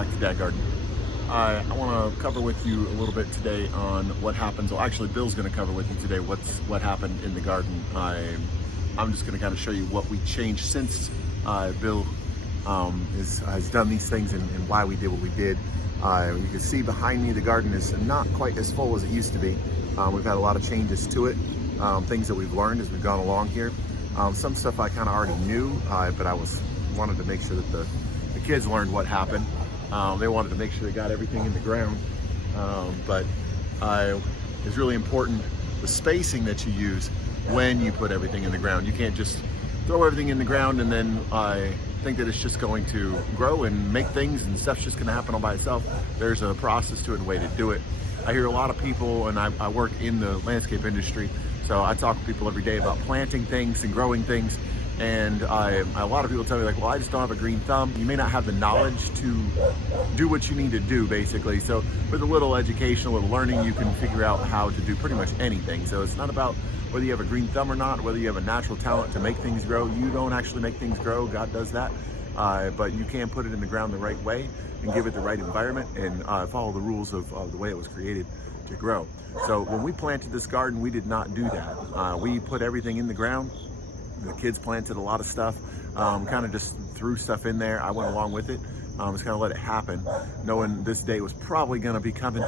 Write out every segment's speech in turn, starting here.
back to Dad Garden. I want to cover with you a little bit today on what happens. Well, actually, Bill's going to cover with you today what happened in the garden. I'm just going to kind of show you what we changed since Bill has done these things and why we did what we did. You can see behind me the garden is not quite as full as it used to be. We've had a lot of changes to it, things that we've learned as we've gone along here. Some stuff I kind of already knew, but I wanted to make sure that the kids learned what happened. They wanted to make sure they got everything in the ground, but it's really important the spacing that you use when you put everything in the ground. You can't just throw everything in the ground and then think that it's just going to grow and make things and stuff's just going to happen all by itself. There's a process to it and a way to do it. I hear a lot of people, and I work in the landscape industry, so I talk to people every day about planting things and growing things. And a lot of people tell me, like, well, I just don't have a green thumb. You may not have the knowledge to do what you need to do, basically. So with a little education, a little learning, you can figure out how to do pretty much anything. So it's not about whether you have a green thumb or not, whether you have a natural talent to make things grow. You don't actually make things grow, God does that. But you can put it in the ground the right way and give it the right environment and follow the rules of the way it was created to grow. So when we planted this garden, we did not do that. We put everything in the ground. The kids planted a lot of stuff, kind of just threw stuff in there. I went along with it, just kind of let it happen, knowing this day was probably going to be coming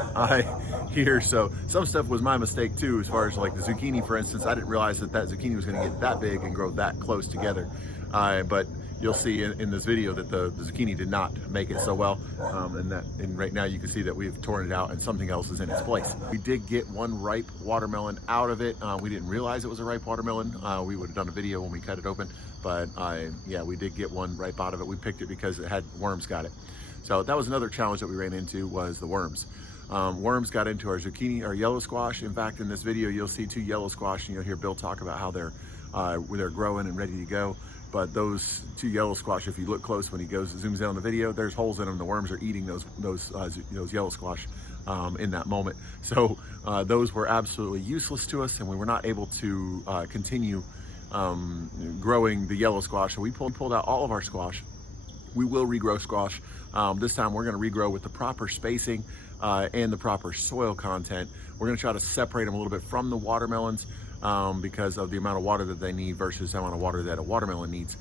here. So some stuff was my mistake too, as far as like the zucchini, for instance. I didn't realize that zucchini was going to get that big and grow that close together. But you'll see in this video that the zucchini did not make it so well, and right now you can see that we've torn it out and something else is in its place. We did get one ripe watermelon out of it. We didn't realize it was a ripe watermelon. We would have done a video when we cut it open, but yeah, we did get one ripe out of it. We picked it because it had worms got it. So that was another challenge that we ran into, was the worms. Worms got into our zucchini, our yellow squash. In fact, in this video, you'll see 2 yellow squash, and you'll hear Bill talk about how they're growing and ready to go. But those 2 yellow squash, if you look close when he zooms in on the video, there's holes in them. The worms are eating those yellow squash in that moment. So those were absolutely useless to us, and we were not able to continue growing the yellow squash. So we pulled out all of our squash. We will regrow squash. This time we're going to regrow with the proper spacing and the proper soil content. We're going to try to separate them a little bit from the watermelons. Because of the amount of water that they need versus the amount of water that a watermelon needs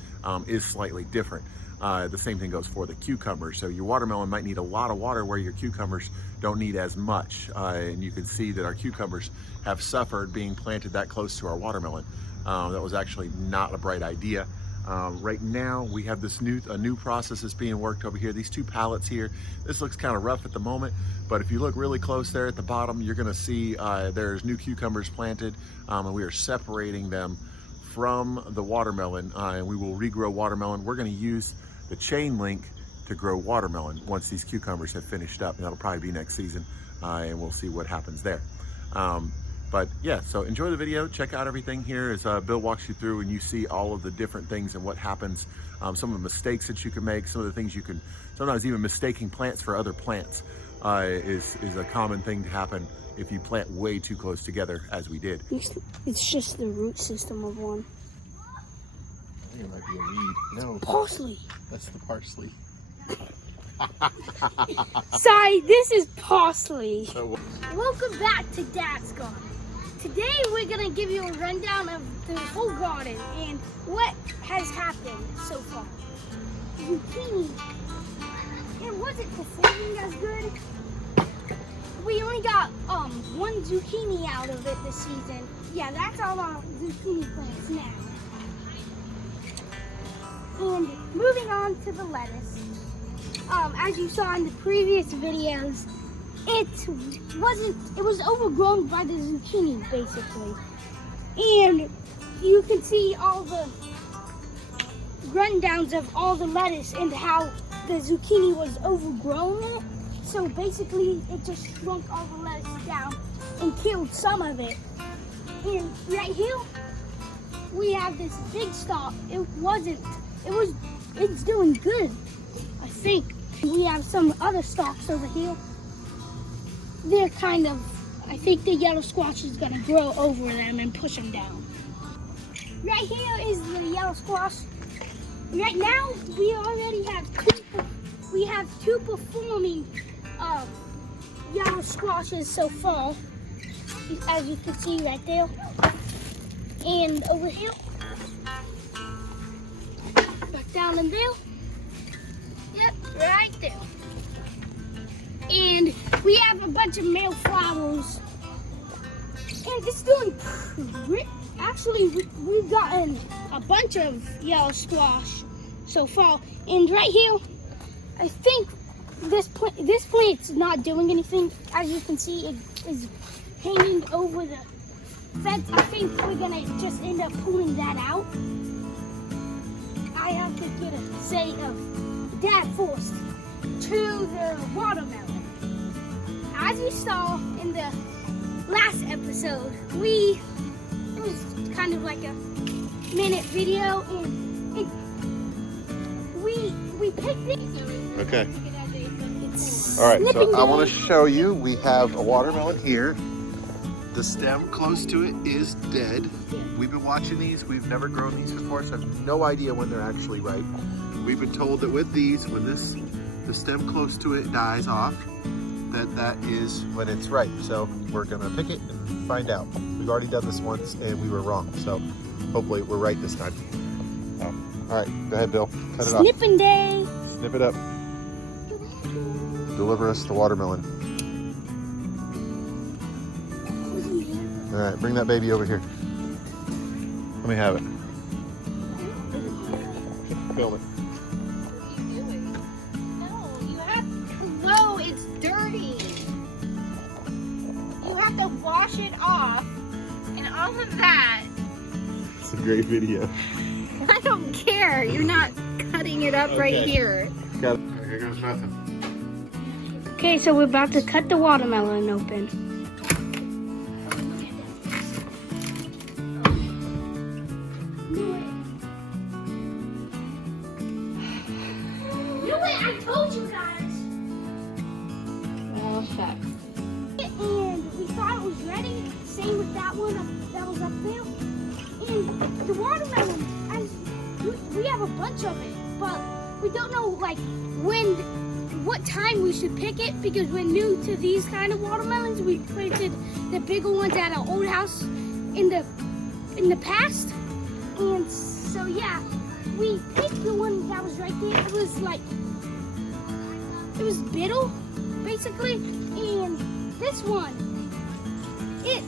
is slightly different. The same thing goes for the cucumbers. So your watermelon might need a lot of water where your cucumbers don't need as much. And you can see that our cucumbers have suffered being planted that close to our watermelon. That was actually not a bright idea. Right now we have this new process that's being worked over here. These 2 pallets here, this looks kind of rough at the moment, but if you look really close there at the bottom, you're going to see there's new cucumbers planted, and we are separating them from the watermelon, and we will regrow watermelon. We're going to use the chain link to grow watermelon once these cucumbers have finished up, and that'll probably be next season, and we'll see what happens there. But yeah, so enjoy the video. Check out everything here as Bill walks you through, and you see all of the different things and what happens, some of the mistakes that you can make, some of the things you can, sometimes even mistaking plants for other plants is a common thing to happen if you plant way too close together, as we did. It's just the root system of one. I think it might be a weed. No. Parsley. That's the parsley. Sorry, this is parsley. So, welcome back to Dad's Garden. Today we're going to give you a rundown of the whole garden and what has happened so far. Zucchini, it wasn't performing as good. We only got 1 zucchini out of it this season. Yeah, that's all our zucchini plants now. And moving on to the lettuce. As you saw in the previous videos, it was overgrown by the zucchini, basically. And you can see all the rundowns of all the lettuce and how the zucchini was overgrown it. So basically, it just shrunk all the lettuce down and killed some of it. And right here, we have this big stalk. It's doing good, I think. We have some other stalks over here. They're kind of, I think the yellow squash is gonna grow over them and push them down. Right here is the yellow squash. Right now, we already have we have two performing yellow squashes so far, as you can see right there. And over here, back down in there. Yep, right there. And we have a bunch of male flowers. And it's doing pretty. Actually, we've gotten a bunch of yellow squash so far. And right here, I think this plant's not doing anything. As you can see, it is hanging over the fence. I think we're gonna just end up pulling that out. I have to get a say of Dad first to the watermelon. As you saw in the last episode, it was kind of like a minute video, and we picked it. Okay. It's All right, so snipping I want day. to show you, we have a watermelon here. The stem close to it is dead. We've been watching these. We've never grown these before, so I have no idea when they're actually ripe. We've been told that with these, when the stem close to it dies off, that is when it's ripe. So we're gonna pick it and find out. We've already done this once and we were wrong. So hopefully we're right this time. All right, go ahead, Bill. Cut it off. Snipping day. Snip it up. Deliver us the watermelon. All right, bring that baby over here. Let me have it. Film it. No, it's dirty. You have to wash it off and all of that. It's a great video. I don't care. You're not cutting it up right here. Got it. Here goes nothing. Okay, so we're about to cut the watermelon open. I told you guys. Well, shut. And we thought it was ready. Same with that one that was up there. And the watermelon, we have a bunch of it, but we don't know like what time we should pick it, because we're new to these kind of watermelons. We planted the bigger ones at our old house in the past, and so yeah, we picked the one that was right there. It was bitter, basically, and this one, it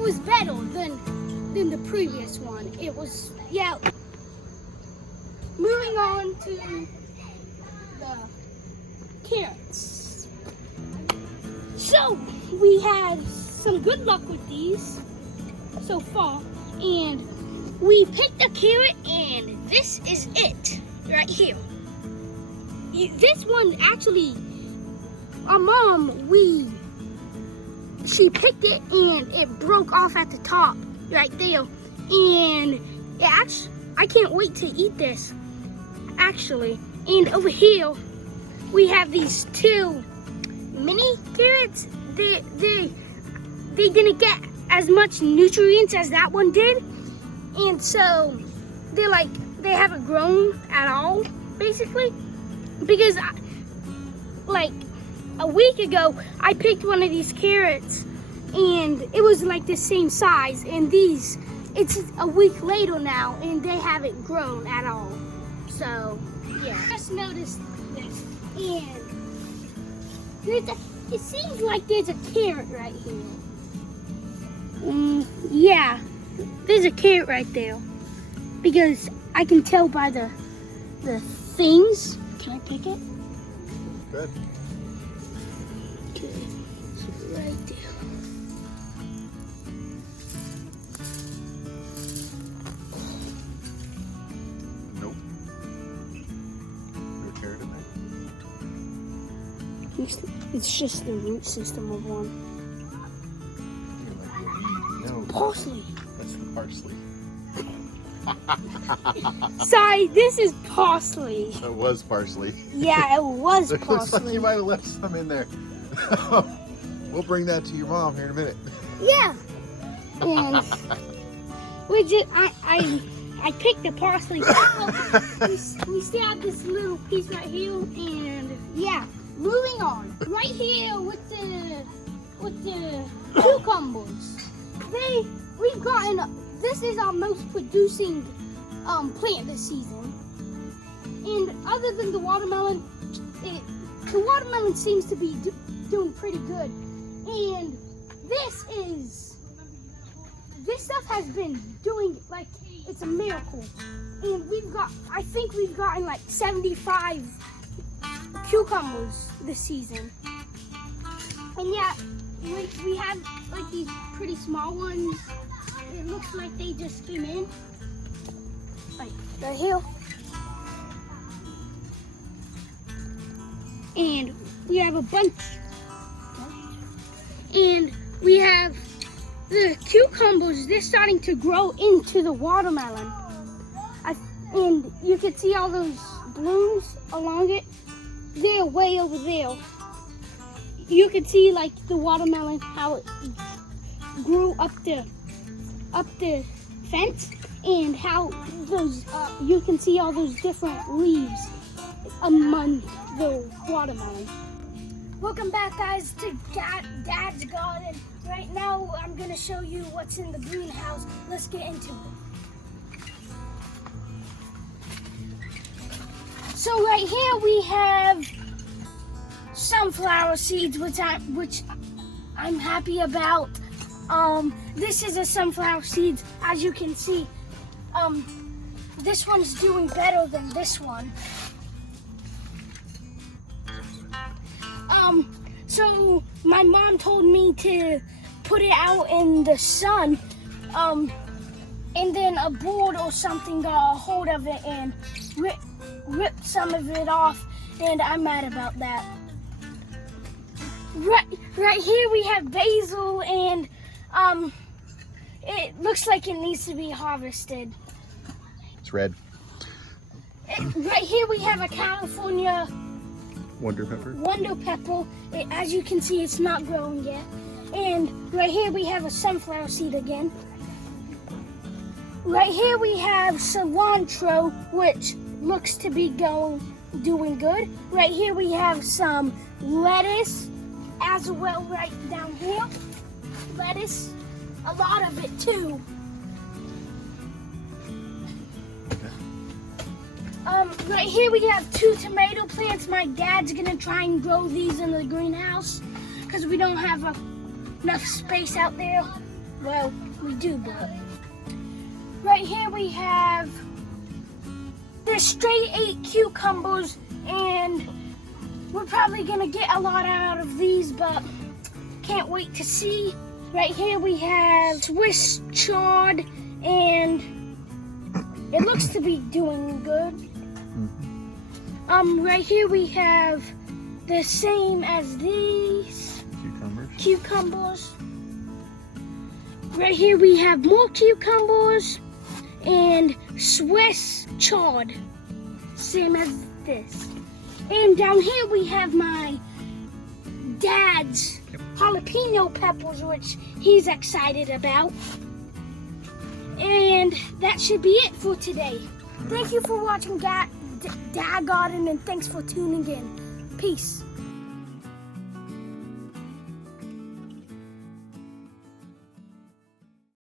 was better than the previous one. It was, yeah. Moving on to the carrots. So we had some good luck with these so far, and we picked a carrot, and this is it right here. This one actually, our mom, she picked it and it broke off at the top right there, and it actually, I can't wait to eat this actually. And over here we have these two mini carrots. They didn't get as much nutrients as that one did, and so they haven't grown at all, basically, because like a week ago I picked one of these carrots and it was like the same size, and it's a week later now and they haven't grown at all. So yeah, just noticed this, and it seems like there's a carrot right here. Yeah, there's a carrot right there, because I can tell by the things. Can I pick it? Good. Okay, so right there. Nope. No carrot in there. It's just the root system of one. No, Parsley. that's the parsley. Sorry, this is parsley. It was parsley. Yeah, it was It looks like you parsley. might have left some in there. We'll bring that to your mom here in a minute. Yeah. And we just, I picked the parsley. we still have this little piece right here, and yeah, moving on. Right here with the cucumbers. We've gotten, this is our most producing plant this season. And other than the watermelon, the watermelon seems to be doing pretty good. And this stuff has been doing, like, it's a miracle. And I think we've gotten like 75 cucumbers this season. And yeah, we have like these pretty small ones. It looks like they just came in. Like right here. And we have a bunch. And we have the cucumbers, they're starting to grow into the watermelon. And you can see all those blooms along it. They're way over there. You can see like the watermelon, how it grew up the fence, and how those you can see all those different leaves among the watermelon. Welcome back, guys, to Dad's garden. Right now I'm going to show you what's in the greenhouse. Let's get into it. So right here we have sunflower seeds, which I'm happy about. This is a sunflower seeds. As you can see, this one's doing better than this one. So my mom told me to put it out in the sun, and then a board or something got a hold of it and ripped some of it off, and I'm mad about that. Right here we have basil, and it looks like it needs to be harvested. It's red. Right here we have a California Wonder pepper. Wonder pepper. As you can see, it's not growing yet. And right here we have a sunflower seed again. Right here we have cilantro, which looks to be doing good. Right here we have some lettuce as well. Right down here, lettuce, a lot of it too. Right here we have 2 tomato plants. My dad's gonna try and grow these in the greenhouse because we don't have enough space out there. Well, we do, but right here we have the straight 8 cucumbers, and we're probably gonna get a lot out of these, but can't wait to see. Right here we have Swiss chard, and it looks to be doing good. Right here we have the same as these cucumbers. Right here we have more cucumbers and Swiss chard, same as this. And down here we have my dad's jalapeno peppers, which he's excited about. And that should be it for today. Thank you for watching Dad Garden, and thanks for tuning in. Peace.